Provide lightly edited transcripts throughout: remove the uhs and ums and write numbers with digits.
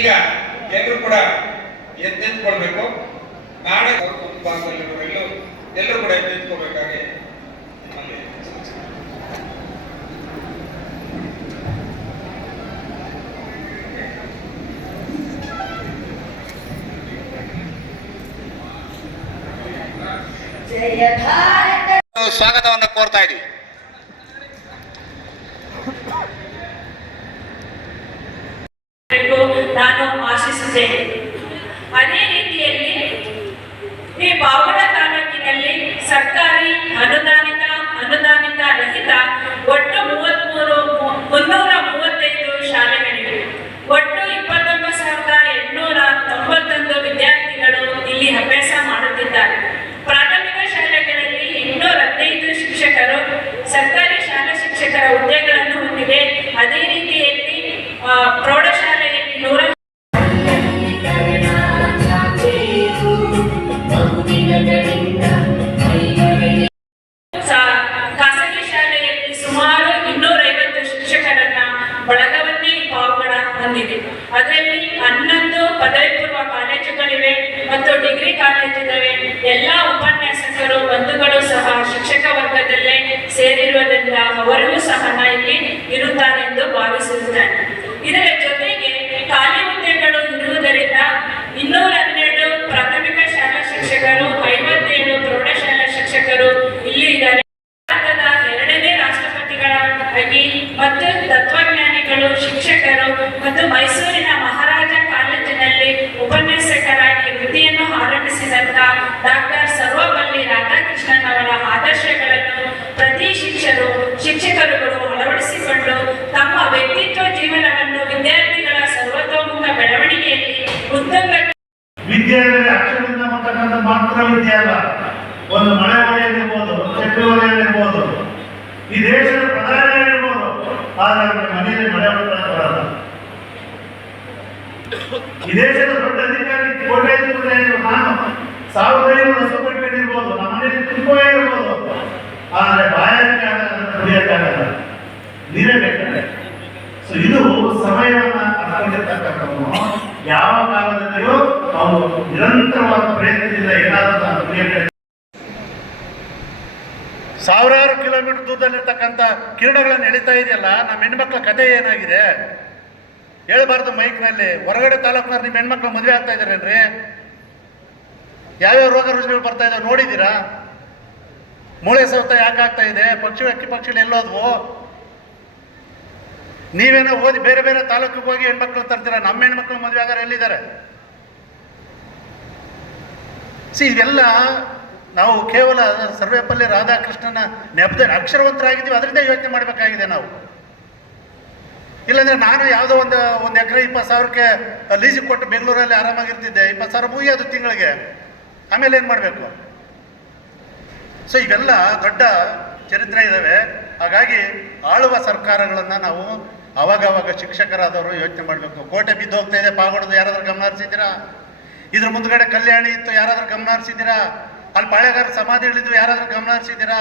ಈಗ ಎಲ್ಲರೂ ಕೂಡ ಎದ್ದೆತ್ಕೊಳ್ಬೇಕು. ನಾಳೆ ಭಾಗದಲ್ಲಿರುವವರೆಲ್ಲೂ ಎಲ್ಲರೂ ಕೂಡ ಎದ್ದೆತ್ಕೋಬೇಕಾಗಿ ನಮ್ಮಲ್ಲಿ ಸ್ವಾಗತವನ್ನು ಕೋರ್ತಾ ಇದ್ದೀವಿ. ನಾನು ಆಶಿಸುತ್ತೇನೆ. ಅದೇ ರೀತಿಯಲ್ಲಿ ಈ ಪಾವಗಡ ತಾಲೂಕಿನಲ್ಲಿ ಸರ್ಕಾರಿ ಅನುದಾನಿತ ರಹಿತ ಒಟ್ಟು 335 ಶಾಲೆಗಳಿವೆ. ಒಟ್ಟು 29,891 ವಿದ್ಯಾರ್ಥಿಗಳು ಇಲ್ಲಿ ಅಭ್ಯಾಸ ಮಾಡುತ್ತಿದ್ದಾರೆ. ಪ್ರಾಥಮಿಕ ಶಾಲೆಗಳಲ್ಲಿ 815 ಶಿಕ್ಷಕರು ಸರ್ಕಾರಿ ಶಾಲಾ ಶಿಕ್ಷಕರ ಹುದ್ದೆಗಳನ್ನು ಹೊಂದಿವೆ. ಅದೇ ರೀತಿಯಲ್ಲಿ ಪ್ರೌಢಶಾಲೆಯಲ್ಲಿ 100 ಖಾಸಗಿ ಶಾಲೆಯಲ್ಲಿ ಸುಮಾರು 250 ಶಿಕ್ಷಕರನ್ನ ಬಳಗವನ್ನೇ ಪಾವಗಡ ಹೊಂದಿದೆ. ಅದರಲ್ಲಿ 11 ಪದವಿ ಪೂರ್ವ ಕಾಲೇಜುಗಳಿವೆ ಮತ್ತು ಡಿಗ್ರಿ ಕಾಲೇಜಿವೆ. ಎಲ್ಲ ಉಪನ್ಯಾಸಕರು ಬಂಧುಗಳು ಸಹ ಶಿಕ್ಷಕ ವರ್ಗದಲ್ಲೇ ಸೇರಿರುವುದರಿಂದ ಅವರಿಗೂ ಸಹ ಇಲ್ಲಿ ಇರುತ್ತಾರೆ ಎಂದು ಭಾವಿಸಿರುತ್ತಾರೆ. ಇದರ ಜೊತೆಗೆ ಖಾಲಿ ಹುದ್ದೆಗಳು ಇರುವುದರಿಂದ 212 ಪ್ರಾಥಮಿಕ ಶಾಲಾ ಶಿಕ್ಷಕರು, 57 ಪ್ರೌಢಶಾಲಾ ಶಿಕ್ಷಕರು ಇಲ್ಲಿ ಇದ್ದಾರೆ. ಭಾರತದ 2ನೇ ರಾಷ್ಟ್ರಪತಿಗಳಾಗಿ ಮತ್ತು ತತ್ವಜ್ಞಾನಿಗಳು, ಶಿಕ್ಷಕರು ಮತ್ತು ಮೈಸೂರಿನ ಮಹಾರಾಜ ಕಾಲೇಜಿನಲ್ಲಿ ಉಪನ್ಯಾಸಕರಾಗಿ ವೃತ್ತಿಯನ್ನು ಆರಂಭಿಸಿದಂತ ಡಾಕ್ಟರ್ ಸರ್ವಪಲ್ಲಿ ರಾಧಾಕೃಷ್ಣನ್ ಅವರ ಆದರ್ಶಗಳನ್ನು ಪ್ರತಿ ಶಿಕ್ಷಕರುಗಳು ಅಳವಡಿಸಿಕೊಂಡು ತಮ್ಮ ವ್ಯಕ್ತಿತ್ವ ಜೀವನವನ್ನು ವಿದ್ಯಾರ್ಥಿಗಳ ಸರ್ವತೋಮುಖ ಬೆಳವಣಿಗೆಯಲ್ಲಿ ಉತ್ತಮ ವಿದ್ಯೆ ಅಕ್ಷರದಿಂದ ಬರ್ತಕ್ಕಂಥ ಮಾತ್ರ ವಿದ್ಯೆ ಅಲ್ಲ. ಒಂದು ಮಳೆ ಹೊಳೆಯಲ್ಲಿರ್ಬೋದು, ಒಂದು ಚಕ್ರ ಹೊಳೆಯಲ್ಲಿರ್ಬೋದು, ಈ ದೇಶದ ಪ್ರಧಾನಿ ಆಗಿರ್ಬೋದು, ಆದರೆ ಮನೆಯಲ್ಲಿ ಮಳೆ ಹೊಡೆಕೊಳ್ಳೋಕೆ ಬರಲ್ಲ. ಈ ದೇಶದ ದೊಡ್ಡ ಅಧಿಕಾರಿ ನಾನು 1500 ಹಸು ಕಟ್ಕೊಂಡಿರ್ಬೋದು, ನಮ್ಮ ಮನೆಯಲ್ಲಿ ತುಪ್ಪವೇ ಇರ್ಬೋದು, ಆದರೆ ಬಾಯಾರಿಕೆ ಆಗಲ್ಲ, ಕುಡಿಯಕ್ಕಾಗಲ್ಲ, ನೀರೇ ಬೇಕಾದ್ರೆ. ಸೊ ಇದು ಸಮಯವನ್ನು ಅರ್ಥಕೊಂಡಿರ್ತಕ್ಕಂಥವ್ರು ಯಾವ ಕಾಲದಲ್ಲಿಯೂ ಅವರು ನಿರಂತರವಾದ ಪ್ರಯತ್ನದಿಂದ ಏನಾದರೂ ಕುಡಿಯಬೇಕು. ಸಾವಿರಾರು ಕಿಲೋಮೀಟರ್ ದೂರದಲ್ಲಿರ್ತಕ್ಕಂಥ ಕಿರಣಗಳನ್ನು ಎಳಿತಾ ಇದೆಯಲ್ಲ, ನಮ್ಮ ಹೆಣ್ಮಕ್ಳ ಕಥೆ ಏನಾಗಿದೆ ಹೇಳ್ಬಾರ್ದು ಮೈಕ್ನಲ್ಲಿ. ಹೊರಗಡೆ ತಾಲೂಕಿನವ್ರು ನಿಮ್ಮ ಹೆಣ್ಮಕ್ಳು ಮದುವೆ ಆಗ್ತಾ ಇದ್ದಾರೇನ್ರಿ? ಯಾವ್ಯಾವ ರೋಗ ರುಜಿನಗಳು ಬರ್ತಾ ಇದ್ದಾವೆ ನೋಡಿದ್ದೀರಾ? ಮೂಳೆ ಸೌತ ಯಾಕೆ ಆಗ್ತಾ ಇದೆ? ಪಕ್ಷಿಗಳು ಎಲ್ಲೋದ್ವು? ನೀವೇನೋ ಓದಿ ಬೇರೆ ಬೇರೆ ತಾಲೂಕಿಗೆ ಹೋಗಿ ಹೆಣ್ಮಕ್ಳು ತರ್ತೀರ, ನಮ್ಮ ಹೆಣ್ಮಕ್ಳು ಮದುವೆ ಆಗಾರ ಎಲ್ಲಿದ್ದಾರೆ? ಇವೆಲ್ಲ ನಾವು ಕೇವಲ ಸರ್ವೇಪಲ್ಲಿ ರಾಧಾಕೃಷ್ಣನ ನೆಪದಲ್ಲಿ ಅಕ್ಷರವಂತರಾಗಿದ್ದೀವಿ, ಅದರಿಂದ ಯೋಚನೆ ಮಾಡಬೇಕಾಗಿದೆ ನಾವು. ಇಲ್ಲಾಂದ್ರೆ ನಾನು ಯಾವುದೋ ಒಂದು ಎಕರೆ 20,000ಕ್ಕೆ ಲೀಸಿಗೆ ಕೊಟ್ಟು ಬೆಂಗಳೂರಲ್ಲಿ ಆರಾಮಾಗಿರ್ತಿದ್ದೆ. 20,000 ಮುಗಿಯೋದು ತಿಂಗಳಿಗೆ, ಆಮೇಲೆ ಏನು ಮಾಡಬೇಕು? ಸೊ ಇವೆಲ್ಲ ದೊಡ್ಡ ಚರಿತ್ರೆ ಇದ್ದಾವೆ. ಹಾಗಾಗಿ ಆಳುವ ಸರ್ಕಾರಗಳನ್ನು ನಾವು ಅವಾಗವಾಗ ಶಿಕ್ಷಕರಾದವರು ಯೋಚನೆ ಮಾಡಬೇಕು. ಕೋಟೆ ಬಿದ್ದು ಹೋಗ್ತಾ ಇದೆ ಪಾವಗಡದು, ಯಾರಾದ್ರೂ ಗಮನ ಹರಿಸಿದ್ದೀರಾ? ಇದ್ರ ಮುಂದ್ಗಡೆ ಕಲ್ಯಾಣಿ ಇತ್ತು, ಯಾರಾದ್ರೂ ಗಮನ ಹರಿಸಿದ್ದೀರಾ? ಅಲ್ಲಿ ಪಾಳೆಗಾರ ಸಮಾಧಿಗಳಿದ್ದು, ಯಾರಾದ್ರೂ ಗಮನ ಹರಿಸಿದ್ದೀರಾ?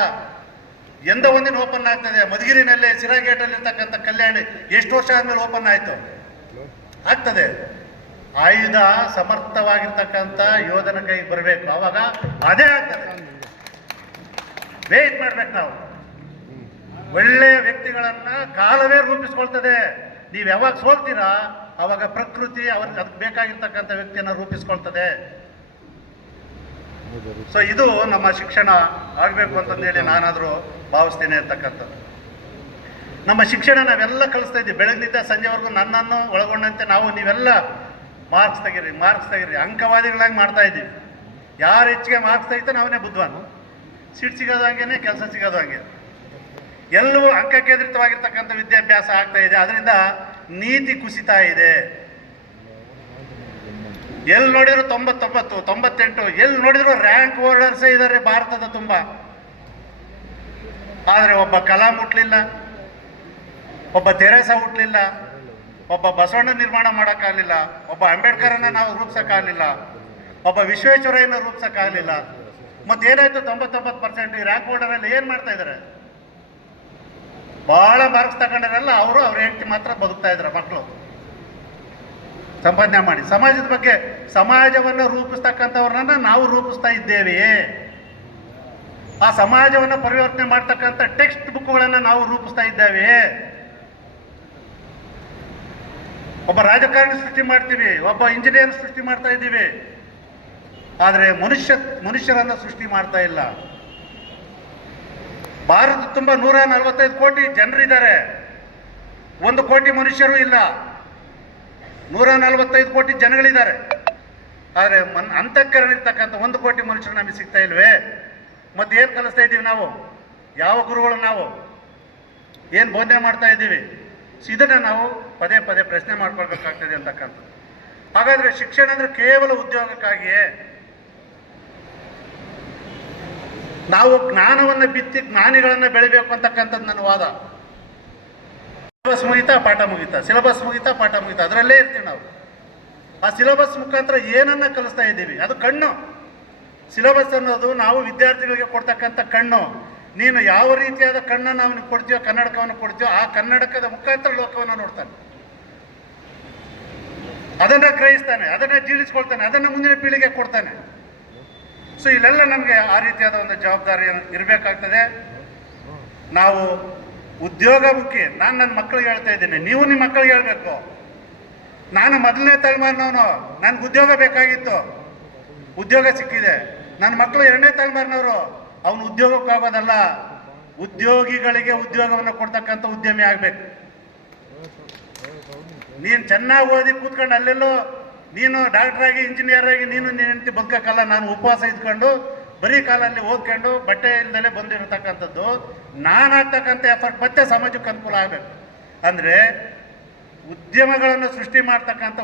ಎಂದ ಒಂದಿನ ಓಪನ್ ಆಗ್ತದೆ. ಮಧುಗಿರಿನಲ್ಲಿ ಸಿರಾಗೇಟಲ್ಲಿ ಇರ್ತಕ್ಕಂಥ ಕಲ್ಯಾಣಿ ಎಷ್ಟು ವರ್ಷ ಆದಮೇಲೆ ಓಪನ್ ಆಯಿತು? ಆಗ್ತದೆ. ಆಯುಧ ಸಮರ್ಥವಾಗಿರ್ತಕ್ಕಂಥ ಯೋಧನ ಕೈಗೆ ಬರಬೇಕು, ಆವಾಗ ಅದೇ ಆಗ್ತದೆ. ವೇಟ್ ಮಾಡ್ಬೇಕು ನಾವು. ಒಳ್ಳೆಯ ವ್ಯಕ್ತಿಗಳನ್ನ ಕಾಲವೇ ರೂಪಿಸ್ಕೊಳ್ತದೆ. ನೀವು ಯಾವಾಗ ಸೋಲ್ತೀರಾ ಅವಾಗ ಪ್ರಕೃತಿ ಅದಕ್ಕೆ ಬೇಕಾಗಿರ್ತಕ್ಕಂಥ ವ್ಯಕ್ತಿಯನ್ನು ರೂಪಿಸ್ಕೊಳ್ತದೆ. ಸೊ ಇದು ನಮ್ಮ ಶಿಕ್ಷಣ ಆಗಬೇಕು ಅಂತಂದೇಳಿ ನಾನಾದರೂ ಭಾವಿಸ್ತೇನೆ ಅಂತಕ್ಕಂಥದ್ದು. ನಮ್ಮ ಶಿಕ್ಷಣ ನಾವೆಲ್ಲ ಕಲಿಸ್ತಾ ಇದ್ದೀವಿ. ಬೆಳಗ್ಗಿನಿಂದ ಸಂಜೆವರೆಗೂ ನನ್ನನ್ನು ಒಳಗೊಂಡಂತೆ ನೀವೆಲ್ಲ ಮಾರ್ಕ್ಸ್ ತೆಗೀರಿ ಅಂಕವಾದಿಗಳಾಗಿ ಮಾಡ್ತಾ ಇದ್ದೀವಿ. ಯಾರು ಹೆಚ್ಚಿಗೆ ಮಾರ್ಕ್ಸ್ ತೆಗಿತಾನೆ ಅವನೇ ಬುದ್ಧವಾನು. ಸೀಟ್ ಸಿಗೋದು ಹಂಗೇನೆ, ಕೆಲಸ ಸಿಗೋದು ಹಂಗೆ. ಎಲ್ಲವೂ ಅಂಕ ಕೇಂದ್ರಿತವಾಗಿರ್ತಕ್ಕಂಥ ವಿದ್ಯಾಭ್ಯಾಸ ಆಗ್ತಾ ಇದೆ. ಅದರಿಂದ ನೀತಿ ಕುಸಿತಾ ಇದೆ. ಎಲ್ಲಿ ನೋಡಿದ್ರು 99, 98, ಎಲ್ಲಿ ನೋಡಿದ್ರು ರ್ಯಾಂಕ್ ಹೋಲ್ಡರ್ಸೇ ಇದ್ದಾರೆ ಭಾರತದ ತುಂಬ. ಆದರೆ ಒಬ್ಬ ಕಲಾಂ ಹುಟ್ಟಲಿಲ್ಲ, ಒಬ್ಬ ತೆರೇಸಾ ಹುಟ್ಟಲಿಲ್ಲ, ಒಬ್ಬ ಬಸವಣ್ಣ ನಿರ್ಮಾಣ ಮಾಡೋಕ್ಕಾಗಲಿಲ್ಲ, ಒಬ್ಬ ಅಂಬೇಡ್ಕರನ್ನ ನಾವು ರೂಪಿಸೋಕ್ಕಾಗಲಿಲ್ಲ, ಒಬ್ಬ ವಿಶ್ವೇಶ್ವರಯ್ಯನ ರೂಪಿಸೋಕ್ಕಾಗಲಿಲ್ಲ. ಮತ್ತೇನಾಯ್ತು? 99% ಈ ರ್ಯಾಂಕ್ ಹೋಲ್ಡರಲ್ಲಿ ಏನು ಮಾಡ್ತಾ ಇದ್ದಾರೆ? ಭಾಳ ಮಾರ್ಕ್ಸ್ ತಗೊಂಡಿರಲ್ಲ, ಅವ್ರ ಹೆಂಡತಿ ಮಾತ್ರ ಬದುಕ್ತಾ ಇದ್ದಾರೆ ಮಕ್ಕಳು. ಸಂಪಾದನೆ ಮಾಡಿ ಸಮಾಜದ ಬಗ್ಗೆ, ಸಮಾಜವನ್ನು ರೂಪಿಸ್ತಕ್ಕಂಥವ್ರನ್ನ ನಾವು ರೂಪಿಸ್ತಾ ಇದ್ದೇವೆಯೇ? ಆ ಸಮಾಜವನ್ನು ಪರಿವರ್ತನೆ ಮಾಡ್ತಕ್ಕಂಥ ಟೆಕ್ಸ್ಟ್ ಬುಕ್ಗಳನ್ನು ನಾವು ರೂಪಿಸ್ತಾ ಇದ್ದೇವೆಯೇ? ಒಬ್ಬ ರಾಜಕಾರಣಿ ಸೃಷ್ಟಿ ಮಾಡ್ತೀವಿ, ಒಬ್ಬ ಇಂಜಿನಿಯರ್ ಸೃಷ್ಟಿ ಮಾಡ್ತಾ ಇದ್ದೀವಿ, ಆದರೆ ಮನುಷ್ಯರನ್ನು ಸೃಷ್ಟಿ ಮಾಡ್ತಾ ಇಲ್ಲ. ಭಾರತ ತುಂಬ 145 ಕೋಟಿ ಜನರಿದ್ದಾರೆ, 1 ಕೋಟಿ ಮನುಷ್ಯರು ಇಲ್ಲ. 145 ಕೋಟಿ ಜನಗಳಿದ್ದಾರೆ, ಆದರೆ ಅಂತಃಕರಣ ಇರ್ತಕ್ಕಂಥ 1 ಕೋಟಿ ಮನುಷ್ಯರು ನಮಗೆ ಸಿಗ್ತಾ ಇಲ್ವೇ? ಮತ್ತೆ ಏನು ಕಲಿಸ್ತಾ ಇದ್ದೀವಿ ನಾವು? ಯಾವ ಗುರುಗಳು ನಾವು? ಏನು ಬೋಧನೆ ಮಾಡ್ತಾ ಇದ್ದೀವಿ? ಇದನ್ನು ನಾವು ಪದೇ ಪದೇ ಪ್ರಶ್ನೆ ಮಾಡ್ಕೊಳ್ಬೇಕಾಗ್ತದೆ ಅಂತಕ್ಕಂಥದ್ದು. ಹಾಗಾದರೆ ಶಿಕ್ಷಣ ಅಂದರೆ ಕೇವಲ ಉದ್ಯೋಗಕ್ಕಾಗಿಯೇ? ನಾವು ಜ್ಞಾನವನ್ನು ಬಿತ್ತಿ ಜ್ಞಾನಿಗಳನ್ನು ಬೆಳಿಬೇಕು ಅಂತಕ್ಕಂಥದ್ದು ನನ್ನ ವಾದ. ಸಿಲೆಬಸ್ ಮುಗಿತಾ ಪಾಠ ಮುಗಿತಾ, ಸಿಲೆಬಸ್ ಮುಗಿತಾ ಪಾಠ ಮುಗಿತಾ, ಅದರಲ್ಲೇ ಇರ್ತೀವಿ ನಾವು. ಆ ಸಿಲೆಬಸ್ ಮುಖಾಂತರ ಏನನ್ನ ಕಲಿಸ್ತಾ ಇದ್ದೀವಿ? ಅದು ಕಣ್ಣು. ಸಿಲೆಬಸ್ ಅನ್ನೋದು ನಾವು ವಿದ್ಯಾರ್ಥಿಗಳಿಗೆ ಕೊಡ್ತಕ್ಕಂಥ ಕಣ್ಣು. ನೀನು ಯಾವ ರೀತಿಯಾದ ಕಣ್ಣನ್ನು ಅವನಿಗೆ ಕೊಡ್ತೀಯೋ, ಕನ್ನಡಕವನ್ನು ಕೊಡ್ತೀಯೋ, ಆ ಕನ್ನಡಕದ ಮುಖಾಂತರ ಲೋಕವನ್ನು ನೋಡ್ತಾನೆ, ಅದನ್ನು ಗ್ರಹಿಸ್ತಾನೆ, ಅದನ್ನು ಜೀರ್ಣಿಸ್ಕೊಳ್ತಾನೆ, ಅದನ್ನು ಮುಂದಿನ ಪೀಳಿಗೆ ಕೊಡ್ತಾನೆ. ಸೊ ಇಲ್ಲೆಲ್ಲ ನಮಗೆ ಆ ರೀತಿಯಾದ ಒಂದು ಜವಾಬ್ದಾರಿ ಇರಬೇಕಾಗ್ತದೆ. ನಾವು ಉದ್ಯೋಗಮುಖಿ. ನಾನು ನನ್ನ ಮಕ್ಕಳಿಗೆ ಹೇಳ್ತಾ ಇದ್ದೀನಿ, ನೀವು ನಿಮ್ಮ ಮಕ್ಕಳಿಗೆ ಹೇಳಬೇಕು. ನಾನು ಮೊದಲನೇ ತಲೆಮಾರಿನವನು, ನನಗೆ ಉದ್ಯೋಗ ಬೇಕಾಗಿತ್ತು, ಉದ್ಯೋಗ ಸಿಕ್ಕಿದೆ. ನನ್ನ ಮಕ್ಕಳು 2ನೇ ತಲೆಮಾರಿನವರು, ಅವನು ಉದ್ಯೋಗಕ್ಕಾಗೋದಲ್ಲ, ಉದ್ಯೋಗಿಗಳಿಗೆ ಉದ್ಯೋಗವನ್ನು ಕೊಡ್ತಕ್ಕಂಥ ಉದ್ಯಮಿ ಆಗಬೇಕು. ನೀನು ಚೆನ್ನಾಗಿ ಓದಿ ಕೂತ್ಕೊಂಡು ಅಲ್ಲೆಲ್ಲೋ ನೀನು ಡಾಕ್ಟ್ರಾಗಿ ಇಂಜಿನಿಯರ್ ಆಗಿ ನೀನು ಹೆಂಡತಿ ಬದುಕಕ್ಕಲ್ಲ. ನಾನು ಉಪವಾಸ ಇದ್ಕೊಂಡು ಬರೀ ಕಾಲಲ್ಲಿ ಓದ್ಕೊಂಡು ಬಟ್ಟೆ ಇಲ್ಲದಲ್ಲೇ ಬಂದಿರತಕ್ಕಂಥದ್ದು. ನಾನು ಆಗ್ತಕ್ಕಂಥ ಎಫರ್ಟ್ ಮತ್ತೆ ಸಮಾಜಕ್ಕೆ ಅನುಕೂಲ ಆಗಬೇಕು. ಅಂದರೆ ಉದ್ಯಮಗಳನ್ನು ಸೃಷ್ಟಿ ಮಾಡ್ತಕ್ಕಂಥ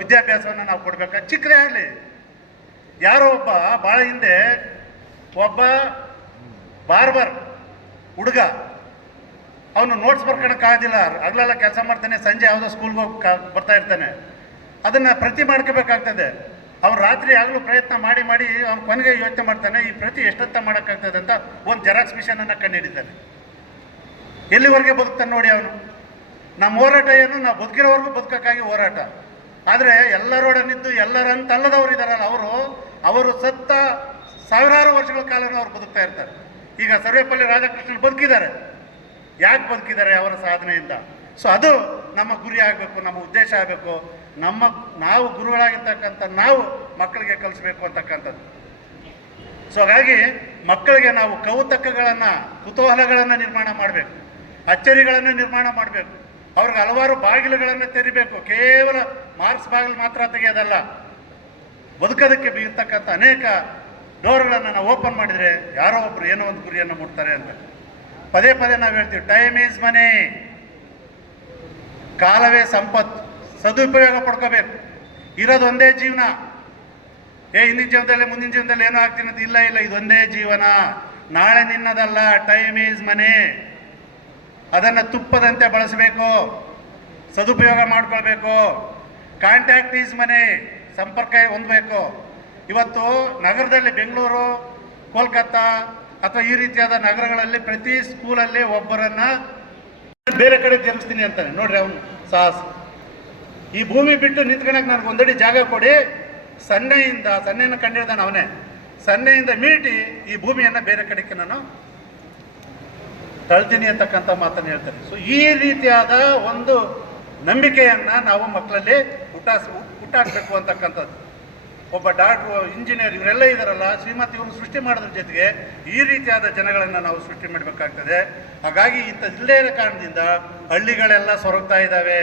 ವಿದ್ಯಾಭ್ಯಾಸವನ್ನು ನಾವು ಕೊಡಬೇಕು, ಚಿಕ್ಕದೇ ಆಗಲಿ. ಯಾರೋ ಒಬ್ಬ ಭಾಳ ಹಿಂದೆ ಒಬ್ಬ ಬಾರ್ಬರ್ ಹುಡುಗ, ಅವನು ನೋಟ್ಸ್ ಬರ್ಕೊಳಕ್ಕಾಗೋದಿಲ್ಲ, ಹಗಲೆಲ್ಲ ಕೆಲಸ ಮಾಡ್ತಾನೆ, ಸಂಜೆ ಯಾವುದೋ ಸ್ಕೂಲ್ಗೆ ಹೋಗಿ ಬರ್ತಾ ಇರ್ತಾನೆ. ಅದನ್ನು ಪ್ರತಿ ಮಾಡ್ಕೋಬೇಕಾಗ್ತದೆ. ಅವ್ನು ರಾತ್ರಿ ಆಗಲೂ ಪ್ರಯತ್ನ ಮಾಡಿ ಮಾಡಿ ಅವ್ನು ಕೊನೆಗೆ ಯೋಚನೆ ಮಾಡ್ತಾನೆ, ಈ ಪ್ರತಿ ಎಷ್ಟಂತ ಮಾಡೋಕ್ಕಾಗ್ತದೆ ಅಂತ ಒಂದು ಜೆರಾಕ್ಸ್ ಮಿಷನನ್ನು ಕಂಡುಹಿಡಿತಾನೆ. ಎಲ್ಲಿವರೆಗೆ ಬದುಕ್ತಾನೆ ನೋಡಿ ಅವನು. ನಮ್ಮ ಹೋರಾಟ ಏನು? ನಾವು ಬದುಕಿರೋವರೆಗೂ ಬದುಕೋಕ್ಕಾಗಿ ಹೋರಾಟ. ಆದರೆ ಎಲ್ಲರೊಡನಿದ್ದು ಎಲ್ಲರಂತಲ್ಲದವ್ರು ಇದ್ದಾರಲ್ಲ, ಅವರು ಸತ್ತ ಸಾವಿರಾರು ವರ್ಷಗಳ ಕಾಲನೂ ಅವ್ರು ಬದುಕ್ತಾ ಇರ್ತಾರೆ. ಈಗ ಸರ್ವೇಪಲ್ಲಿ ರಾಧಾಕೃಷ್ಣನ್ ಬದುಕಿದ್ದಾರೆ. ಯಾಕೆ ಬದುಕಿದ್ದಾರೆ? ಅವರ ಸಾಧನೆಯಿಂದ. ಸೊ ಅದು ನಮ್ಮ ಗುರಿ ಆಗಬೇಕು, ನಮ್ಮ ಉದ್ದೇಶ ಆಗಬೇಕು. ನಾವು ಗುರುಗಳಾಗಿರ್ತಕ್ಕಂಥ ನಾವು ಮಕ್ಕಳಿಗೆ ಕಲಿಸ್ಬೇಕು ಅಂತಕ್ಕಂಥದ್ದು. ಸೊ ಹಾಗಾಗಿ ಮಕ್ಕಳಿಗೆ ನಾವು ಕೌತುಕಗಳನ್ನು, ಕುತೂಹಲಗಳನ್ನು ನಿರ್ಮಾಣ ಮಾಡಬೇಕು, ಅಚ್ಚರಿಗಳನ್ನು ನಿರ್ಮಾಣ ಮಾಡಬೇಕು. ಅವ್ರಿಗೆ ಹಲವಾರು ಬಾಗಿಲುಗಳನ್ನು ತೆರಿಬೇಕು. ಕೇವಲ ಮಾರ್ಕ್ಸ್ ಬಾಗಿಲು ಮಾತ್ರ ತೆಗೆಯೋದಲ್ಲ, ಬದುಕೋದಕ್ಕೆ ಇರ್ತಕ್ಕಂಥ ಅನೇಕ ಡೋರ್ಗಳನ್ನು ನಾವು ಓಪನ್ ಮಾಡಿದರೆ ಯಾರೋ ಒಬ್ರು ಏನೋ ಒಂದು ಗುರಿಯನ್ನು ಮುಟ್ತಾರೆ ಅಂತ ಪದೇ ಪದೇ ನಾವು ಹೇಳ್ತೀವಿ. ಟೈಮ್ ಈಸ್ ಮನಿ, ಕಾಲವೇ ಸಂಪತ್ತು, ಸದುಪಯೋಗ ಪಡ್ಕೋಬೇಕು. ಇರೋದು ಒಂದೇ ಜೀವನ. ಹಿಂದಿನ ಜೀವನದಲ್ಲಿ ಮುಂದಿನ ಜೀವನದಲ್ಲಿ ಏನೋ ಆಗ್ತೀನಿ ಅಂತ ಇಲ್ಲ, ಇದೊಂದೇ ಜೀವನ. ನಾಳೆ ನಿನ್ನದಲ್ಲ. ಟೈಮ್ ಈಸ್ ಮನಿ, ಅದನ್ನು ತುಪ್ಪದಂತೆ ಬಳಸಬೇಕು, ಸದುಪಯೋಗ ಮಾಡ್ಕೊಳ್ಬೇಕು. ಕಾಂಟ್ಯಾಕ್ಟ್ ಈಸ್ ಮನಿ, ಸಂಪರ್ಕ ಹೊಂದಬೇಕು. ಇವತ್ತು ನಗರದಲ್ಲಿ ಬೆಂಗಳೂರು, ಕೋಲ್ಕತ್ತಾ ಅಥವಾ ಈ ರೀತಿಯಾದ ನಗರಗಳಲ್ಲಿ ಪ್ರತಿ ಸ್ಕೂಲಲ್ಲಿ ಒಬ್ಬರನ್ನು ಬೇರೆ ಕಡೆ ಜನಿಸ್ತೀನಿ ಅಂತಾನೆ. ನೋಡ್ರಿ ಅವನು ಸಾಹಸ. ಈ ಭೂಮಿ ಬಿಟ್ಟು ನಿಂತ್ಕೊಳಕ್ಕೆ ನನಗೆ ಒಂದಡಿ ಜಾಗ ಕೊಡಿ, ಸನ್ನೆಯನ್ನು ಕಂಡಿಡ್ದಾನೆ ಅವನೇ, ಸನ್ನೆಯಿಂದ ಮೀಟಿ ಈ ಭೂಮಿಯನ್ನು ಬೇರೆ ಕಡೆಗೆ ನಾನು ತಳ್ತೀನಿ ಅಂತಕ್ಕಂಥ ಮಾತನ್ನು ಹೇಳ್ತಾರೆ. ಸೊ ಈ ರೀತಿಯಾದ ಒಂದು ನಂಬಿಕೆಯನ್ನು ನಾವು ಮಕ್ಕಳಲ್ಲಿ ಹುಟ್ಟಾಕಬೇಕು ಅಂತಕ್ಕಂಥದ್ದು. ಒಬ್ಬ ಡಾಕ್ಟ್ರು, ಇಂಜಿನಿಯರ್ ಇವರೆಲ್ಲ ಇದ್ದಾರಲ್ಲ, ಶ್ರೀಮಂತ ಇವರು ಸೃಷ್ಟಿ ಮಾಡೋದ್ರ ಜೊತೆಗೆ ಈ ರೀತಿಯಾದ ಜನಗಳನ್ನು ನಾವು ಸೃಷ್ಟಿ ಮಾಡಬೇಕಾಗ್ತದೆ. ಹಾಗಾಗಿ ಇಲ್ಲದೇ ಇರೋ ಕಾರಣದಿಂದ ಹಳ್ಳಿಗಳೆಲ್ಲ ಸೊರಗ್ತಾ ಇದ್ದಾವೆ,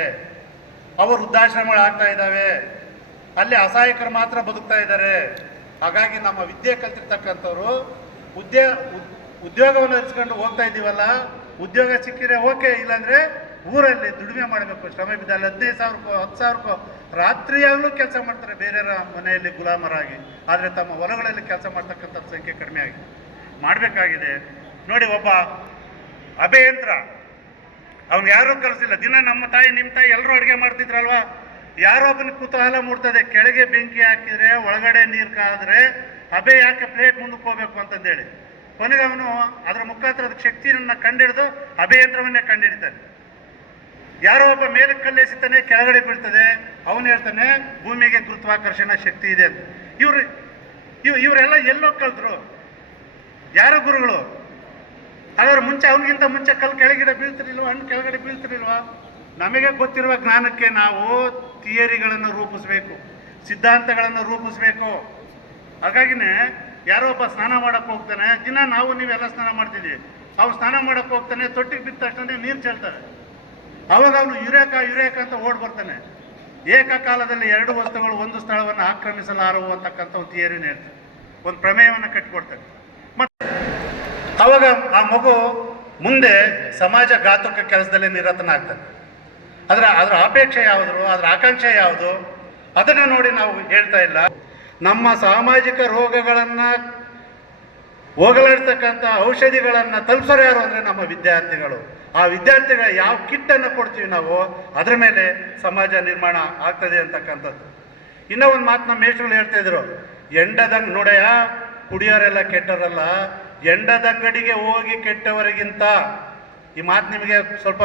ಅವರು ವೃದ್ಧಾಶ್ರಮಗಳಾಗ್ತಾ ಇದ್ದಾವೆ, ಅಲ್ಲಿ ಅಸಹಾಯಕರು ಮಾತ್ರ ಬದುಕ್ತಾ ಇದ್ದಾರೆ. ಹಾಗಾಗಿ ನಮ್ಮ ವಿದ್ಯೆ ಕಲ್ತಿರ್ತಕ್ಕಂಥವ್ರು ಉದ್ಯೋಗವನ್ನು ಹರಿಸ್ಕೊಂಡು ಹೋಗ್ತಾ ಇದ್ದೀವಲ್ಲ, ಉದ್ಯೋಗ ಸಿಕ್ಕಿದ್ರೆ ಓಕೆ, ಇಲ್ಲಾಂದರೆ ಊರಲ್ಲಿ ದುಡಿಮೆ ಮಾಡಬೇಕು. ಶ್ರಮ ಬಿದ್ದಲ್ಲಿ 15,000ಕ್ಕೋ 10,000ಕ್ಕೋ ರಾತ್ರಿಯಾಗಲೂ ಕೆಲಸ ಮಾಡ್ತಾರೆ ಬೇರೆಯವರ ಮನೆಯಲ್ಲಿ ಗುಲಾಮರಾಗಿ. ಆದರೆ ತಮ್ಮ ಹೊಲಗಳಲ್ಲಿ ಕೆಲಸ ಮಾಡ್ತಕ್ಕಂಥ ಸಂಖ್ಯೆ ಕಡಿಮೆ ಆಗಿದೆ, ಮಾಡಬೇಕಾಗಿದೆ. ನೋಡಿ, ಒಬ್ಬ ಅಭಿಯಂತ್ರ, ಅವ್ನು ಯಾರೂ ಕಲಿಸಿಲ್ಲ. ದಿನ ನಮ್ಮ ತಾಯಿ ನಿಮ್ಮ ತಾಯಿ ಎಲ್ಲರೂ ಅಡುಗೆ ಮಾಡ್ತಿದ್ರಲ್ವ, ಯಾರೋ ಒಬ್ಬನಿಗೆ ಕುತೂಹಲ ಮೂಡ್ತದೆ, ಕೆಳಗೆ ಬೆಂಕಿ ಹಾಕಿದರೆ ಒಳಗಡೆ ನೀರು ಕಾದ್ರೆ ಅಬೆ ಯಾಕೆ ಪ್ಲೇಟ್ ಮುಂದಕ್ಕೆ ಹೋಗ್ಬೇಕು ಅಂತಂದೇಳಿ ಕೊನೆಗೆ ಅವನು ಅದರ ಮುಖಾಂತರ ಅದಕ್ಕೆ ಶಕ್ತಿಯನ್ನು ಕಂಡಿಡಿದು ಅಭಿಯಂತ್ರವನ್ನೇ ಕಂಡುಹಿಡಿತಾನೆ. ಯಾರೋ ಒಬ್ಬ ಮೇಲೆ ಕಲ್ಲೆಸಿತಾನೆ, ಕೆಳಗಡೆ ಬೀಳ್ತದೆ, ಅವನು ಹೇಳ್ತಾನೆ ಭೂಮಿಗೆ ಗುರುತ್ವಾಕರ್ಷಣ ಶಕ್ತಿ ಇದೆ ಅಂತ. ಇವರೆಲ್ಲ ಎಲ್ಲೋ ಕಲ್ತರು, ಯಾರು ಗುರುಗಳು? ಹಾಗಾದ್ರೆ ಮುಂಚೆ ಅವನಿಗಿಂತ ಮುಂಚೆ ಕಲ್ಲು ಕೆಳಗಡೆ ಬೀಳ್ತಿರ್ಲಿಲ್ವ, ಹಣ್ಣು ಕೆಳಗಡೆ ಬೀಳ್ತಿರ್ಲಿಲ್ವಾ? ನಮಗೆ ಗೊತ್ತಿರುವ ಜ್ಞಾನಕ್ಕೆ ನಾವು ಥಿಯರಿಗಳನ್ನು ರೂಪಿಸ್ಬೇಕು, ಸಿದ್ಧಾಂತಗಳನ್ನು ರೂಪಿಸ್ಬೇಕು. ಹಾಗಾಗಿನೇ ಯಾರೋ ಒಬ್ಬ ಸ್ನಾನ ಮಾಡಕ್ಕೆ ಹೋಗ್ತಾನೆ, ದಿನ ನಾವು ನೀವೆಲ್ಲ ಸ್ನಾನ ಮಾಡ್ತಿದ್ವಿ, ಅವ್ನು ಸ್ನಾನ ಮಾಡಕ್ಕೆ ಹೋಗ್ತಾನೆ, ತೊಟ್ಟಿಗೆ ಬಿದ್ದ ತಕ್ಷಣ ನೀರು ಚೆಲ್ತಾರೆ, ಅವಾಗ ಅವನು ಯುರೇಕ ಅಂತ ಓಡ್ ಬರ್ತಾನೆ. ಏಕಕಾಲದಲ್ಲಿ ಎರಡು ವಸ್ತುಗಳು ಒಂದು ಸ್ಥಳವನ್ನು ಆಕ್ರಮಿಸಲಾರವು ಅಂತಕ್ಕಂಥ ಒಂದು ಥಿಯರಿನ ಹೇಳ್ತಾರೆ, ಒಂದು ಪ್ರಮೇಯವನ್ನು ಕಟ್ಟಿಕೊಡ್ತಾರೆ. ಮತ್ತು ಅವಾಗ ಆ ಮಗು ಮುಂದೆ ಸಮಾಜ ಘಾತಕ ಕೆಲಸದಲ್ಲಿ ನಿರತನಾಗ್ತಾನೆ. ಅದರ ಅಪೇಕ್ಷೆ ಯಾವುದು, ಅದರ ಆಕಾಂಕ್ಷೆ ಯಾವುದು, ಅದನ್ನು ನೋಡಿ ನಾವು ಹೇಳ್ತಾ ಇಲ್ಲ. ನಮ್ಮ ಸಾಮಾಜಿಕ ರೋಗಗಳನ್ನು ಹೋಗಲಾಡ್ತಕ್ಕಂಥ ಔಷಧಿಗಳನ್ನು ತಲುಪಿಸೋರು ಯಾರು ಅಂದರೆ ನಮ್ಮ ವಿದ್ಯಾರ್ಥಿಗಳು. ಆ ವಿದ್ಯಾರ್ಥಿಗಳ ಯಾವ ಕಿಟ್ಟನ್ನು ಕೊಡ್ತೀವಿ ನಾವು, ಅದರ ಮೇಲೆ ಸಮಾಜ ನಿರ್ಮಾಣ ಆಗ್ತದೆ ಅಂತಕ್ಕಂಥದ್ದು. ಇನ್ನೂ ಒಂದು ಮಾತು ನಮ್ಮ ಮೇಷ್ಟ್ರುಗಳು ಹೇಳ್ತಾ ಇದ್ರು, ಎಂಡದಂಗೆ ನೋಡೆಯ ಕುಡಿಯೋರೆಲ್ಲ ಕೆಟ್ಟವರಲ್ಲ, ಎಂಡದಂಗಡಿಗೆ ಹೋಗಿ ಕೆಟ್ಟವರಿಗಿಂತ. ಈ ಮಾತು ನಿಮಗೆ ಸ್ವಲ್ಪ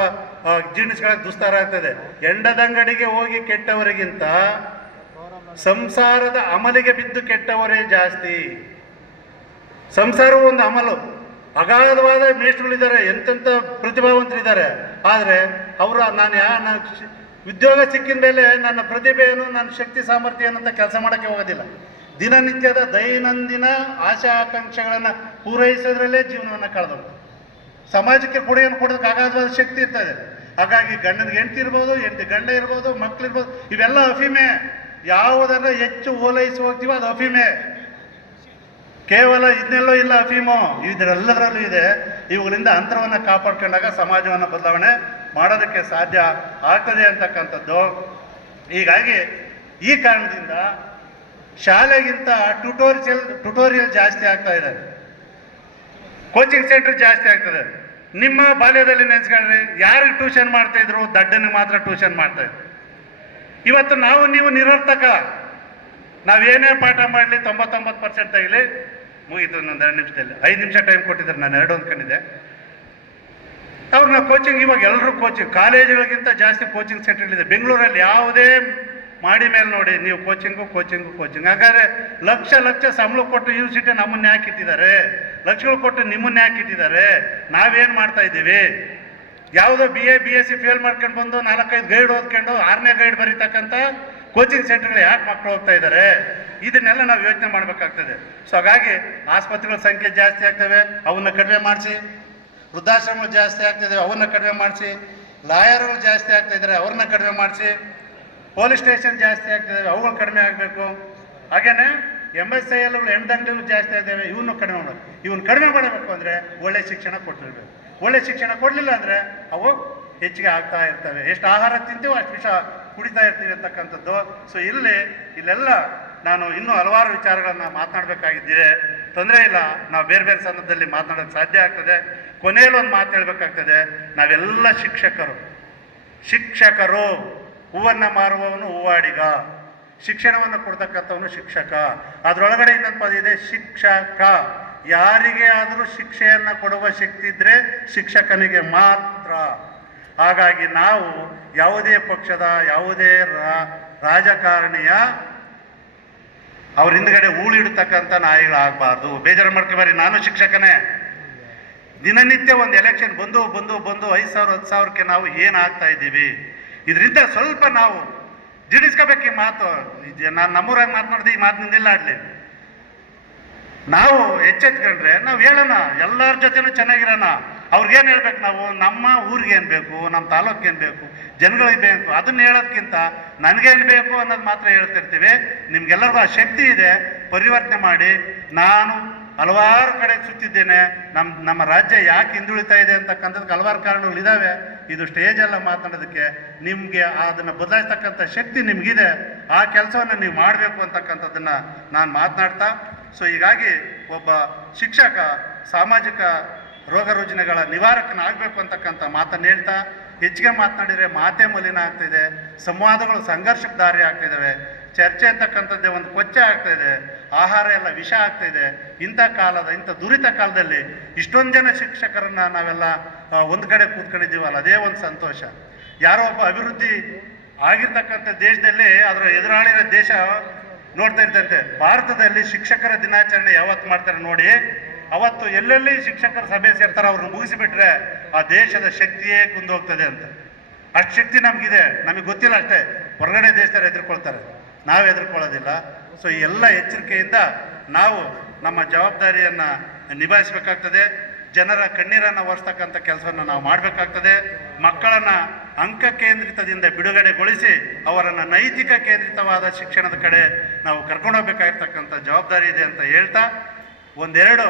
ಜೀರ್ಣಿಸ್ಕೊಳ್ಳೋಕೆ ದುಸ್ತಾರ ಆಗ್ತದೆ. ಎಂಡದಂಗಡಿಗೆ ಹೋಗಿ ಕೆಟ್ಟವರಿಗಿಂತ ಸಂಸಾರದ ಅಮಲಿಗೆ ಬಿದ್ದು ಕೆಟ್ಟವರೇ ಜಾಸ್ತಿ. ಸಂಸಾರವು ಒಂದು ಅಮಲು. ಅಗಾಧವಾದ ಮೇಷ್ಟ್ರುಗಳಿದ್ದಾರೆ, ಎಂತೆಂಥ ಪ್ರತಿಭಾವಂತರಿದ್ದಾರೆ. ಆದರೆ ಅವರು ನಾನು ಉದ್ಯೋಗ ಸಿಕ್ಕಿದ ಮೇಲೆ ನನ್ನ ಪ್ರತಿಭೆಯನ್ನು, ನನ್ನ ಶಕ್ತಿ ಸಾಮರ್ಥ್ಯ ಏನಂತ ಕೆಲಸ ಮಾಡೋಕ್ಕೆ ಹೋಗೋದಿಲ್ಲ. ದಿನನಿತ್ಯದ ದೈನಂದಿನ ಆಶಾ ಆಕಾಂಕ್ಷೆಗಳನ್ನು ಪೂರೈಸೋದ್ರಲ್ಲೇ ಜೀವನವನ್ನು ಕಳೆದವರು. ಸಮಾಜಕ್ಕೆ ಕೊಡುಗೆಯನ್ನು ಕೊಡೋದಕ್ಕೆ ಅಗಾಧವಾದ ಶಕ್ತಿ ಇರ್ತದೆ. ಹಾಗಾಗಿ ಗಂಡನಿಗೆ ಹೆಂಡತಿ ಇರ್ಬೋದು, ಹೆಂಡತಿ ಗಂಡ ಇರ್ಬೋದು, ಮಕ್ಕಳಿರ್ಬೋದು, ಇವೆಲ್ಲ ಅಫೀಮೆ. ಯಾವುದನ್ನು ಹೆಚ್ಚು ಓಲೈಸಿ ಹೋಗ್ತೀವೋ ಅದು ಅಫೀಮೆ. ಕೇವಲ ಇದನ್ನೆಲ್ಲೋ ಇಲ್ಲ ಅಫೀಮು, ಇದರೆಲ್ಲದರಲ್ಲೂ ಇದೆ. ಇವುಗಳಿಂದ ಅಂತರವನ್ನು ಕಾಪಾಡ್ಕೊಂಡಾಗ ಸಮಾಜವನ್ನು ಬದಲಾವಣೆ ಮಾಡೋದಕ್ಕೆ ಸಾಧ್ಯ ಆಗ್ತದೆ ಅಂತಕ್ಕಂಥದ್ದು. ಹೀಗಾಗಿ ಈ ಕಾರಣದಿಂದ ಶಾಲೆಗಿಂತ ಟ್ಯುಟೋರಿಯಲ್ ಜಾಸ್ತಿ ಆಗ್ತಾ ಇದೆ, ಕೋಚಿಂಗ್ ಸೆಂಟರ್ ಜಾಸ್ತಿ ಆಗ್ತದೆ. ನಿಮ್ಮ ಬಾಲ್ಯದಲ್ಲಿ ನೆನೆಸ್ಕೊಂಡ್ರೆ ಯಾರಿಗೆ ಟ್ಯೂಷನ್ ಮಾಡ್ತಾಯಿದ್ರು? ದಡ್ಡನಿಗೆ ಮಾತ್ರ ಟ್ಯೂಷನ್ ಮಾಡ್ತಾಯಿದ್ರು. ಇವತ್ತು ನಾವು ನೀವು ನಿರರ್ಥಕ. ನಾವೇನೇ ಪಾಠ ಮಾಡಲಿ 99% ತೆಗಿಲಿ, ಮುಗೀತು ಒಂದು 2 ನಿಮಿಷದಲ್ಲಿ. 5 ನಿಮಿಷ ಟೈಮ್ ಕೊಟ್ಟಿದ್ದಾರೆ, ನಾನು 2 ಅಂದ್ಕೊಂಡಿದ್ದೆ. ಅವ್ರನ್ನ ಕೋಚಿಂಗ್, ಇವಾಗ ಎಲ್ಲರೂ ಕೋಚಿಂಗ್, ಕಾಲೇಜುಗಳಿಗಿಂತ ಜಾಸ್ತಿ ಕೋಚಿಂಗ್ ಸೆಂಟರ್ಗಳಿದೆ. ಬೆಂಗಳೂರಲ್ಲಿ ಯಾವುದೇ ಮಾಡಿ ಮೇಲೆ ನೋಡಿ ನೀವು ಕೋಚಿಂಗು. ಹಾಗಾದರೆ ಲಕ್ಷ ಸಂಬಳ ಕೊಟ್ಟು ಯೂನಿವರ್ಸಿಟಿ ನಮ್ಮನ್ನ ಯಾಕೆ ಇಟ್ಟಿದ್ದಾರೆ? ಲಕ್ಷಗಳು ಕೊಟ್ಟು ನಿಮ್ಮನ್ನ ಯಾಕೆ ಇಟ್ಟಿದ್ದಾರೆ? ನಾವೇನು ಮಾಡ್ತಾ ಇದ್ದೀವಿ? ಯಾವುದೋ BA BSc ಫೇಲ್ ಮಾಡ್ಕೊಂಡು ಬಂದು 4-5 ಗೈಡ್ ಓದ್ಕೊಂಡು 6ನೇ ಗೈಡ್ ಬರೀತಕ್ಕಂಥ ಕೋಚಿಂಗ್ ಸೆಂಟರ್ಗಳು ಯಾಕೆ ಮಕ್ಕಳು ಹೋಗ್ತಾ ಇದ್ದಾರೆ? ಇದನ್ನೆಲ್ಲ ನಾವು ಯೋಚನೆ ಮಾಡಬೇಕಾಗ್ತದೆ. ಸೊ ಹಾಗಾಗಿ ಆಸ್ಪತ್ರೆಗಳ ಸಂಖ್ಯೆ ಜಾಸ್ತಿ ಆಗ್ತವೆ, ಅವನ್ನ ಕಡಿಮೆ ಮಾಡಿಸಿ. ವೃದ್ಧಾಶ್ರಮಗಳು ಜಾಸ್ತಿ ಆಗ್ತಿದ್ದಾವೆ, ಅವನ್ನ ಕಡಿಮೆ ಮಾಡಿಸಿ. ಲಾಯರ್ಗಳು ಜಾಸ್ತಿ ಆಗ್ತಾ ಇದ್ದಾರೆ, ಅವ್ರನ್ನ ಕಡಿಮೆ ಮಾಡಿಸಿ. ಪೊಲೀಸ್ ಸ್ಟೇಷನ್ ಜಾಸ್ತಿ ಆಗ್ತಿದ್ದಾವೆ, ಅವುಗಳು ಕಡಿಮೆ ಆಗಬೇಕು. ಹಾಗೇನೆ MSILಗಳು ಹೆಣ್ದಂಗಡಿಗಳು ಜಾಸ್ತಿ ಆಗಿದ್ದಾವೆ, ಇವನು ಕಡಿಮೆ ಮಾಡಬೇಕು. ಇವನು ಕಡಿಮೆ ಮಾಡಬೇಕು ಅಂದರೆ ಒಳ್ಳೆ ಶಿಕ್ಷಣ ಕೊಟ್ಟಿರಬೇಕು. ಒಳ್ಳೆ ಶಿಕ್ಷಣ ಕೊಡಲಿಲ್ಲ ಅಂದರೆ ಅವು ಹೆಚ್ಚಿಗೆ ಆಗ್ತಾ ಇರ್ತವೆ. ಎಷ್ಟು ಆಹಾರ ತಿಂತೀವೋ ಅಷ್ಟು ವಿಷ ಕುಡಿತಾ ಇರ್ತೀವಿ ಅಂತಕ್ಕಂಥದ್ದು. ಸೊ ಇಲ್ಲೆಲ್ಲ ನಾನು ಇನ್ನೂ ಹಲವಾರು ವಿಚಾರಗಳನ್ನು ಮಾತನಾಡಬೇಕಾಗಿದ್ದಿದೆ. ತೊಂದರೆ ಇಲ್ಲ, ನಾವು ಬೇರೆ ಬೇರೆ ಸಂದರ್ಭದಲ್ಲಿ ಮಾತನಾಡೋಕ್ಕೆ ಸಾಧ್ಯ ಆಗ್ತದೆ. ಕೊನೆಯಲ್ಲಿ ಒಂದು ಮಾತು ಹೇಳಬೇಕಾಗ್ತದೆ, ನಾವೆಲ್ಲ ಶಿಕ್ಷಕರು. ಹೂವನ್ನು ಮಾರುವವನು ಹೂವಾಡಿಗ, ಶಿಕ್ಷಣವನ್ನು ಕೊಡ್ತಕ್ಕಂಥವನು ಶಿಕ್ಷಕ. ಅದರೊಳಗಡೆ ಇನ್ನೊಂದು ಪದ ಇದೆ, ಶಿಕ್ಷಕ. ಯಾರಿಗೆ ಆದರೂ ಶಿಕ್ಷೆಯನ್ನು ಕೊಡುವ ಶಕ್ತಿ ಇದ್ದರೆ ಶಿಕ್ಷಕನಿಗೆ ಮಾತ್ರ. ಹಾಗಾಗಿ ನಾವು ಯಾವುದೇ ಪಕ್ಷದ, ಯಾವುದೇ ರಾಜಕಾರಣಿಯ ಅವ್ರ ಹಿಂದ್ಗಡೆ ಹೂಳಿಡ್ತಕ್ಕಂಥ ನಾಯಿಗಳಾಗಬಾರ್ದು. ಬೇಜಾರು ಮಾಡ್ಕೊಬಾರಿ, ನಾನು ಶಿಕ್ಷಕನೇ. ದಿನನಿತ್ಯ ಒಂದು ಎಲೆಕ್ಷನ್ ಬಂದು 5,000-10,000ಕ್ಕೆ ನಾವು ಏನಾಗ್ತಾ ಇದ್ದೀವಿ? ಇದರಿಂದ ಸ್ವಲ್ಪ ನಾವು ಜೀರ್ಣಿಸ್ಕೋಬೇಕು. ಈ ಮಾತು ನಾನು ನಮ್ಮೂರಾಗಿ ಮಾತನಾಡ್ದೆ, ಈ ಮಾತು ನಿಂದಿಲ್ಲ ಆಡಲಿ. ನಾವು ಎಚ್ಚೆತ್ಕೊಂಡ್ರೆ ನಾವು ಹೇಳೋಣ, ಎಲ್ಲರ ಜೊತೆನೂ ಚೆನ್ನಾಗಿರೋಣ. ಅವ್ರಿಗೇನು ಹೇಳ್ಬೇಕು ನಾವು? ನಮ್ಮ ಊರಿಗೆ ಏನು ಬೇಕು, ನಮ್ಮ ತಾಲೂಕಿಗೆ ಏನು ಬೇಕು, ಜನಗಳಿಗೆ ಬೇಕು, ಅದನ್ನು ಹೇಳೋದಕ್ಕಿಂತ ನನಗೇನು ಬೇಕು ಅನ್ನೋದು ಮಾತ್ರ ಹೇಳ್ತಿರ್ತೀವಿ. ನಿಮ್ಗೆಲ್ಲರಿಗೂ ಆ ಶಕ್ತಿ ಇದೆ, ಪರಿವರ್ತನೆ ಮಾಡಿ. ನಾನು ಹಲವಾರು ಕಡೆ ಸುತ್ತಿದ್ದೇನೆ. ನಮ್ಮ ರಾಜ್ಯ ಯಾಕೆ ಹಿಂದುಳಿತಾ ಇದೆ ಅಂತಕ್ಕಂಥದ್ದಕ್ಕೆ ಹಲವಾರು ಕಾರಣಗಳಿದ್ದಾವೆ. ಇದು ಸ್ಟೇಜೆಲ್ಲ ಮಾತನಾಡೋದಕ್ಕೆ ನಿಮಗೆ ಅದನ್ನು ಬದಲಾಯಿಸ್ತಕ್ಕಂಥ ಶಕ್ತಿ ನಿಮಗಿದೆ. ಆ ಕೆಲಸವನ್ನು ನೀವು ಮಾಡಬೇಕು ಅಂತಕ್ಕಂಥದ್ದನ್ನು ನಾನು ಮಾತನಾಡ್ತಾ, ಸೊ ಹೀಗಾಗಿ ಒಬ್ಬ ಶಿಕ್ಷಕ ಸಾಮಾಜಿಕ ರೋಗ ರುಜಿನಗಳ ನಿವಾರಕನಾಗಬೇಕು ಅಂತಕ್ಕಂಥ ಮಾತನ್ನು ಹೇಳ್ತಾ, ಹೆಚ್ಚಿಗೆ ಮಾತನಾಡಿದರೆ ಮಾತೇ ಮಲಿನ ಆಗ್ತಾಯಿದೆ, ಸಂವಾದಗಳು ಸಂಘರ್ಷಕ್ಕೆ ದಾರಿ ಆಗ್ತಾಯಿದ್ದಾವೆ, ಚರ್ಚೆ ಅಂತಕ್ಕಂಥದ್ದೇ ಒಂದು ಕೊಚ್ಚೆ ಆಗ್ತಾಯಿದೆ, ಆಹಾರ ಎಲ್ಲ ವಿಷ ಆಗ್ತಾಯಿದೆ. ಇಂಥ ದುರಿತ ಕಾಲದಲ್ಲಿ ಇಷ್ಟೊಂದು ಜನ ಶಿಕ್ಷಕರನ್ನು ನಾವೆಲ್ಲ ಒಂದು ಕಡೆ ಕೂತ್ಕೊಂಡಿದ್ದೀವಲ್ಲ, ಅದೇ ಒಂದು ಸಂತೋಷ. ಯಾರೋ ಒಬ್ಬ ಅಭಿವೃದ್ಧಿ ಆಗಿರ್ತಕ್ಕಂಥ ದೇಶದಲ್ಲಿ ಅದರ ಎದುರಾಳಿನ ದೇಶ ನೋಡ್ತಾ ಇರ್ತಂತೆ. ಭಾರತದಲ್ಲಿ ಶಿಕ್ಷಕರ ದಿನಾಚರಣೆ ಯಾವತ್ತು ಮಾಡ್ತಾರೆ ನೋಡಿ, ಅವತ್ತು ಎಲ್ಲೆಲ್ಲಿ ಶಿಕ್ಷಕರ ಸಭೆ ಸೇರ್ತಾರೆ ಅವ್ರನ್ನ ಮುಗಿಸಿಬಿಟ್ರೆ ಆ ದೇಶದ ಶಕ್ತಿಯೇ ಕುಂದೋಗ್ತದೆ ಅಂತ. ಅಷ್ಟು ಶಕ್ತಿ ನಮಗಿದೆ, ನಮಗೆ ಗೊತ್ತಿಲ್ಲ ಅಷ್ಟೇ. ಹೊರಗಡೆ ದೇಶದಲ್ಲಿ ಎದುರ್ಕೊಳ್ತಾರೆ, ನಾವು ಎದುರ್ಕೊಳ್ಳೋದಿಲ್ಲ. ಸೊ ಈ ಎಲ್ಲ ಎಚ್ಚರಿಕೆಯಿಂದ ನಾವು ನಮ್ಮ ಜವಾಬ್ದಾರಿಯನ್ನು ನಿಭಾಯಿಸಬೇಕಾಗ್ತದೆ. ಜನರ ಕಣ್ಣೀರನ್ನು ಒರೆಸ್ತಕ್ಕಂಥ ಕೆಲಸವನ್ನು ನಾವು ಮಾಡಬೇಕಾಗ್ತದೆ. ಮಕ್ಕಳನ್ನು ಅಂಕ ಕೇಂದ್ರಿತದಿಂದ ಬಿಡುಗಡೆಗೊಳಿಸಿ ಅವರನ್ನು ನೈತಿಕ ಕೇಂದ್ರಿತವಾದ ಶಿಕ್ಷಣದ ಕಡೆ ನಾವು ಕರ್ಕೊಂಡೋಗ್ಬೇಕಾಗಿರ್ತಕ್ಕಂಥ ಜವಾಬ್ದಾರಿ ಇದೆ ಅಂತ ಹೇಳ್ತಾ, ಒಂದೆರಡು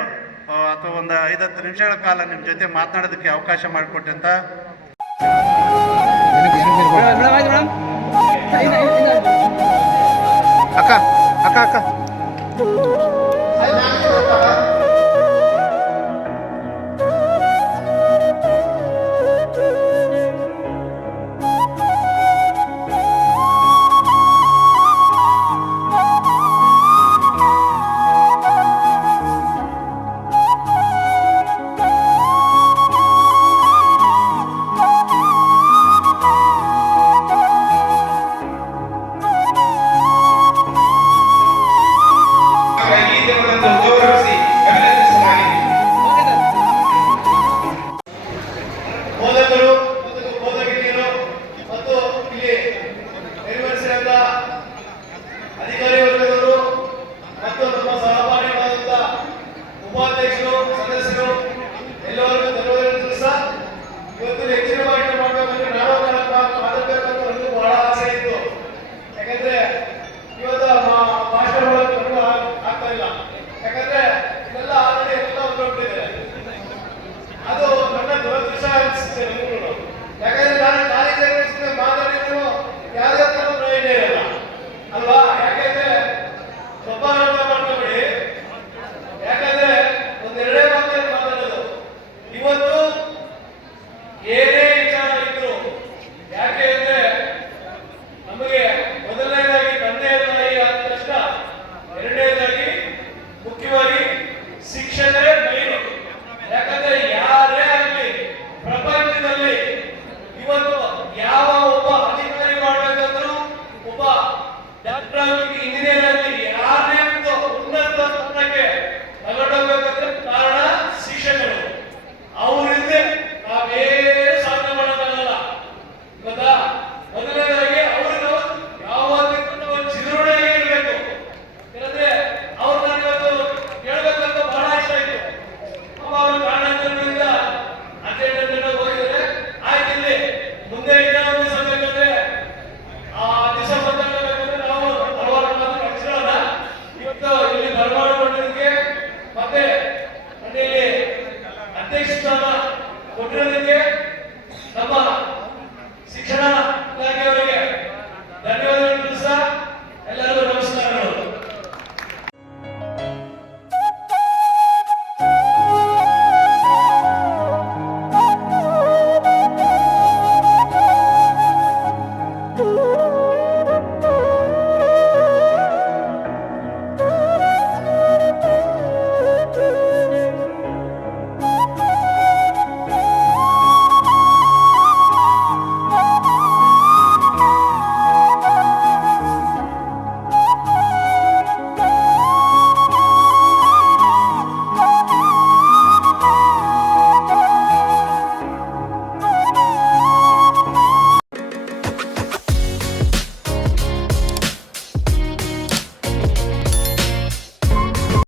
ಅಥವಾ ಒಂದು 5-10 ನಿಮಿಷಗಳ ಕಾಲ ನಿಮ್ಮ ಜೊತೆ ಮಾತನಾಡೋದಕ್ಕೆ ಅವಕಾಶ ಮಾಡಿಕೊಟ್ಟೆ ಅಂತ